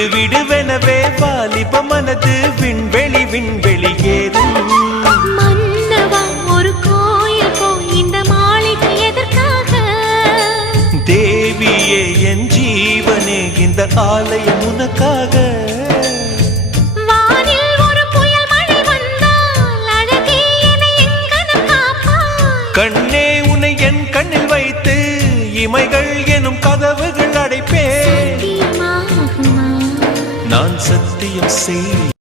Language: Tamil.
விடுவிடுவெனவே வாலிப மனது விண்வெளி விண்வெளி ஏறும். மன்னவா ஒரு கோயில் போய் இந்த மாளிகை எதற்காக? தேவியே என் ஜீவனே இந்த ஆலயம் உனக்காக. வானில் ஒரு புயல் மழை வந்தால் அழகே என்னை எங்கனம் காப்பாய். கண்ணே உன்னை என் கண்ணில் வைத்து இமைகள் எனும் கதவுகள் அடைப்பேன். சத்தியமாகுமா? நான் சத்தியம் செய்